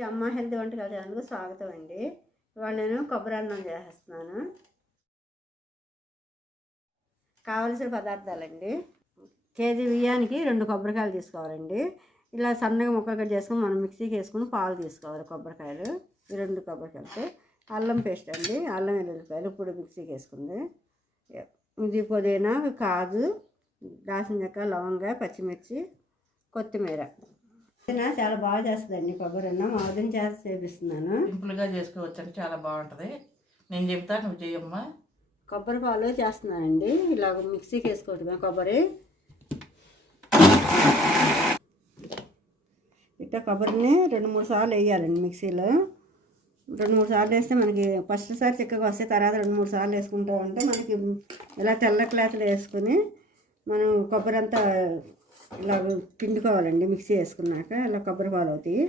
ఈ అమ్మ హెల్త్ వంటకాలు ఛానల్కి స్వాగతం అండి. ఇవాళ నేను కొబ్బరి అన్నం చేస్తున్నాను కావలసిన పదార్థాలండి. కేజీ బియ్యానికి రెండు కొబ్బరికాయలు తీసుకోవాలండి. ఇలా సన్నగా ముక్కలు కట్ చేసుకుని మనం మిక్సీకి వేసుకుని పాలు తీసుకోవాలి కొబ్బరికాయలు. ఈ రెండు కొబ్బరికాయలతో అల్లం పేస్ట్ అండి. అల్లం వెల్లుల్లిపాయలు ఇప్పుడు మిక్సీకి వేసుకుంది. ఇది పుదీనా కాజు దాల్చిన చెక్క లవంగా పచ్చిమిర్చి కొత్తిమీర. పుదీనా చాలా బాగా చేస్తుందండి. కొబ్బరి అన్నం వదిన చేసి చేపిస్తున్నాను. సింపుల్గా చేసుకోవచ్చండి. చాలా బాగుంటుంది. నేను చెప్తా నువ్వు చెయ్యమ్మా. కొబ్బరి పాలు చేస్తున్నానండి. ఇలా మిక్సీకి వేసుకోవటమే కొబ్బరి. ఇట్లా కొబ్బరిని రెండు మూడు సార్లు వేయాలండి మిక్సీలో. రెండు మూడు సార్లు వేస్తే మనకి ఫస్ట్ సారి చిక్కగా వస్తే తర్వాత రెండు మూడు సార్లు వేసుకుంటూ ఉంటే మనకి ఇలా తెల్ల క్లాత్లు వేసుకుని మనం కొబ్బరి అంతా ఇలా పిండుకోవాలండి మిక్సీ వేసుకున్నాక ఇలా కొబ్బరి పాలు అవుతాయి.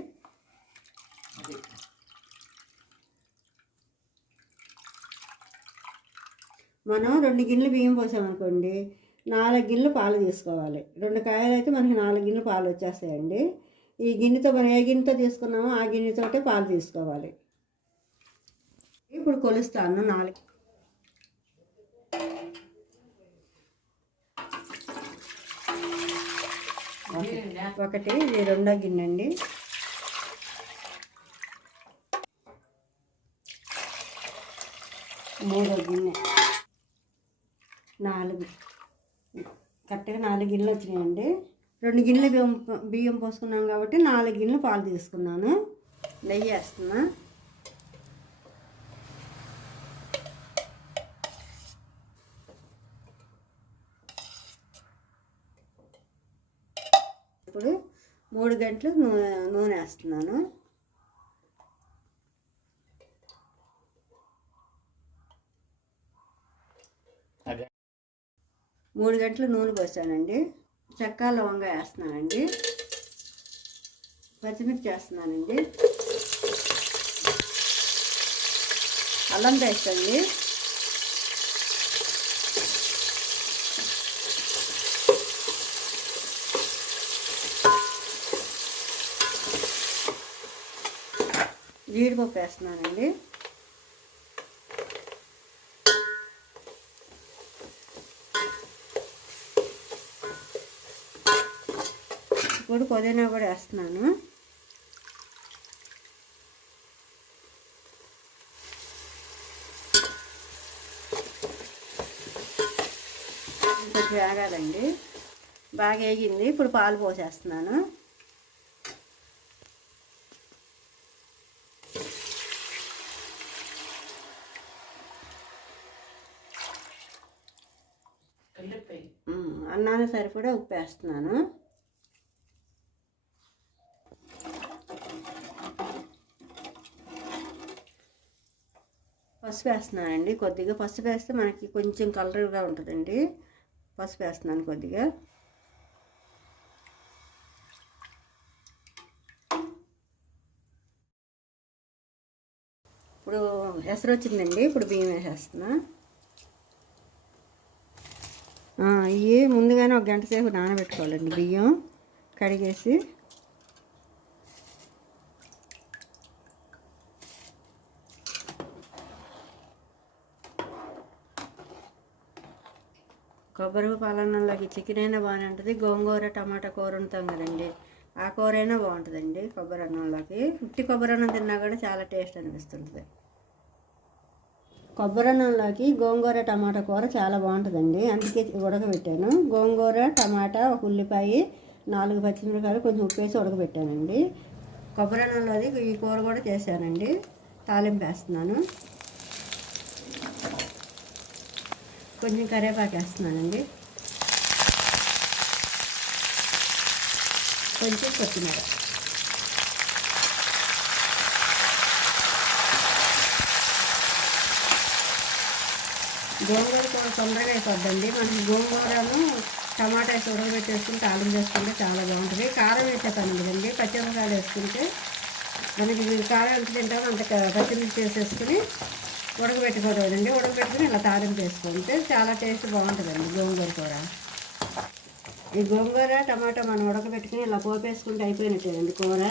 మనం రెండు గిన్నెలు బియ్యం పోసామనుకోండి నాలుగు గిన్నెలు పాలు తీసుకోవాలి. రెండు కాయలు అయితే మనకి నాలుగు గిన్నెలు పాలు వచ్చేస్తాయండి. ఈ గిన్నెతో మనం ఏ గిన్నెతో తీసుకున్నామో ఆ గిన్నెతోటే పాలు తీసుకోవాలి. ఇప్పుడు కొలుస్తాను నాలుగు ఒకటి ఇది రెండో గిన్నె అండి మూడో గిన్నె. నాలుగు. కరెక్ట్గా నాలుగు గిన్నెలు వచ్చినాయండి. రెండు గిన్నెలు బియ్యం బియ్యం పోసుకున్నాం కాబట్టి నాలుగు గిన్నెలు పాలు తీసుకున్నాను. నెయ్యి వేస్తున్నా. ఇప్పుడు మూడు గంటలు నూనె నూనె వేస్తున్నాను. మూడు గంటలు నూనె పోసానండి. చెక్క లవంగా వేస్తున్నానండి. పచ్చిమిర్చి వేస్తున్నానండి. అల్లం పేస్ట్ అండి జీడిపప్పు వేస్తున్నానండి. ఇప్పుడు పుదీనా కూడా వేస్తున్నాను. కొంచెం వేగాలండి. బాగా వేగింది. ఇప్పుడు పాలు పోసేస్తున్నాను. అన్నానికి సరిపడా ఉప్పు వేస్తున్నాను పసుపు వేస్తున్నానండి. కొద్దిగా పసుపు వేస్తే మనకి కొంచెం కలర్గా ఉంటుందండి. పసుపు వేస్తున్నాను కొద్దిగా. ఇప్పుడు ఎసరు వచ్చిందండి ఇప్పుడు బియ్యం వేసేస్తున్నా. ఇవి ముందుగానే ఒక గంట సేపు నానబెట్టుకోవాలండి బియ్యం కడిగేసి. కొబ్బరి పాలన్నంలోకి చికెన్ అయినా బాగానే ఉంటుంది గోంగూర టమాటా కూర ఉంటాం కదండి. ఆ కూర అయినా బాగుంటుందండి కొబ్బరి అన్నంలోకి. ఉట్టి కొబ్బరి అన్నం తిన్నా కూడా చాలా టేస్ట్ అనిపిస్తుంటుంది. కొబ్బరి అన్నంలోకి గోంగూర టమాటా కూర చాలా బాగుంటుందండి. అందుకే ఉడకబెట్టాను. గోంగూర టమాటా ఒక ఉల్లిపాయ నాలుగు పచ్చిమిరపకాయలు కొంచెం ఉప్పు వేసి ఉడకబెట్టానండి. కొబ్బరి అన్నంలోది ఈ కూర కూడా చేశానండి. తాలింపు వేస్తున్నాను. కొంచెం కరివేపాకు వేస్తున్నానండి. కొంచెం కొత్తిమీర. గోంగూర కూర తొందరగా అయిపోద్దండి. మనకి గోంగూరను టమాటా వేసి ఉడకబెట్టేసుకుని ఆలు చేసుకుంటే చాలా బాగుంటుంది. కారం వేసే కదండి ఉండదండి పచ్చిమిరపకాయలు వేసుకుంటే మనకి కారం ఎంత తింటామో అంత క- పచ్చిమిర్చి వేసేసుకుని ఉడకబెట్టుకోవద్దండి ఉడకబెట్టుకుని ఇలా తాలింపు వేసుకుంటే చాలా టేస్ట్ బాగుంటుందండి గోంగూర కూర. ఈ గోంగూర టమాటా మనం ఉడకబెట్టుకుని ఇలా పోపేసుకుంటే అయిపోయినట్టేనండి కూర.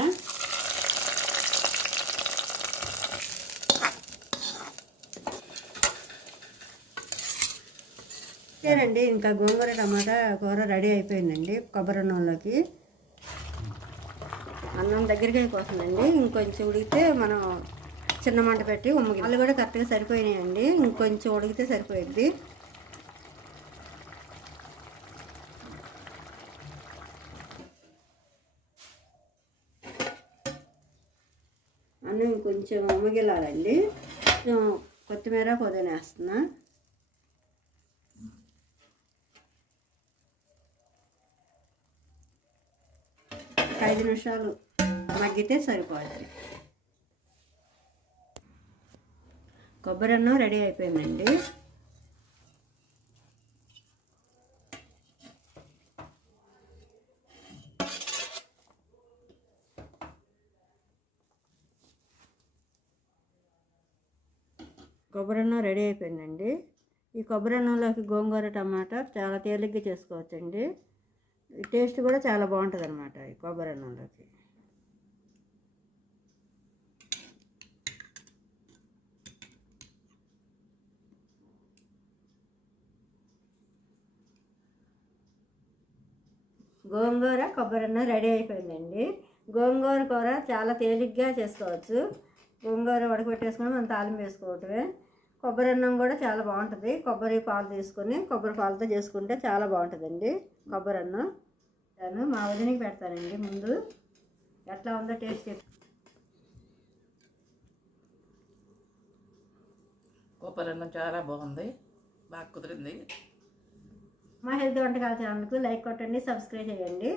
అంతేనండి ఇంకా గోంగూర టమాటా కూర రెడీ అయిపోయిందండి. కొబ్బరి అన్నంలోకి అన్నం దగ్గరికి అయిపోతుందండి. ఇంకొంచెం ఉడికితే మనం చిన్న మంట పెట్టి ఉమ్మగి వాళ్ళు కూడా కరెక్ట్గా సరిపోయినాయండి. ఇంకొంచెం ఉడికితే సరిపోయింది అన్నం ఇంకొంచెం ఉమ్మగిలాలండి. కొంచెం కొత్తిమీర పుదీనా వేస్తున్నా. ఒక ఐదు నిమిషాలు మగ్గితే సరిపోతుంది కొబ్బరి అన్నం రెడీ అయిపోయిందండి. కొబ్బరి అన్నం రెడీ అయిపోయిందండి. ఈ కొబ్బరి అన్నంలోకి గోంగూర టమాటా చాలా తేలిగ్గా చేసుకోవచ్చండి. టేస్ట్ కూడా చాలా బాగుంటుంది అనమాట ఈ కొబ్బరి అన్నంలోకి. గోంగూర కొబ్బరి అన్నం రెడీ అయిపోయిందండి. గోంగూర కూర చాలా తేలిగ్గా చేసుకోవచ్చు. గోంగూర ఉడకబెట్టేసుకొని మనం తాలింపు వేసుకోవటమే. కొబ్బరి అన్నం కూడా చాలా బాగుంటుంది. కొబ్బరి పాలు తీసుకొని కొబ్బరి పాలతో చేసుకుంటే చాలా బాగుంటుందండి. కొబ్బరి అన్నం. నేను మా వదినకి పెడతానండి ముందు. ఎట్లా ఉందో టేస్ట్ చెప్పి. కొబ్బరి అన్నం చాలా బాగుంది. బాగా కుదిరింది. మా హెల్త్ వంటకాల ఛానల్కు లైక్ కొట్టండి సబ్స్క్రైబ్ చేయండి.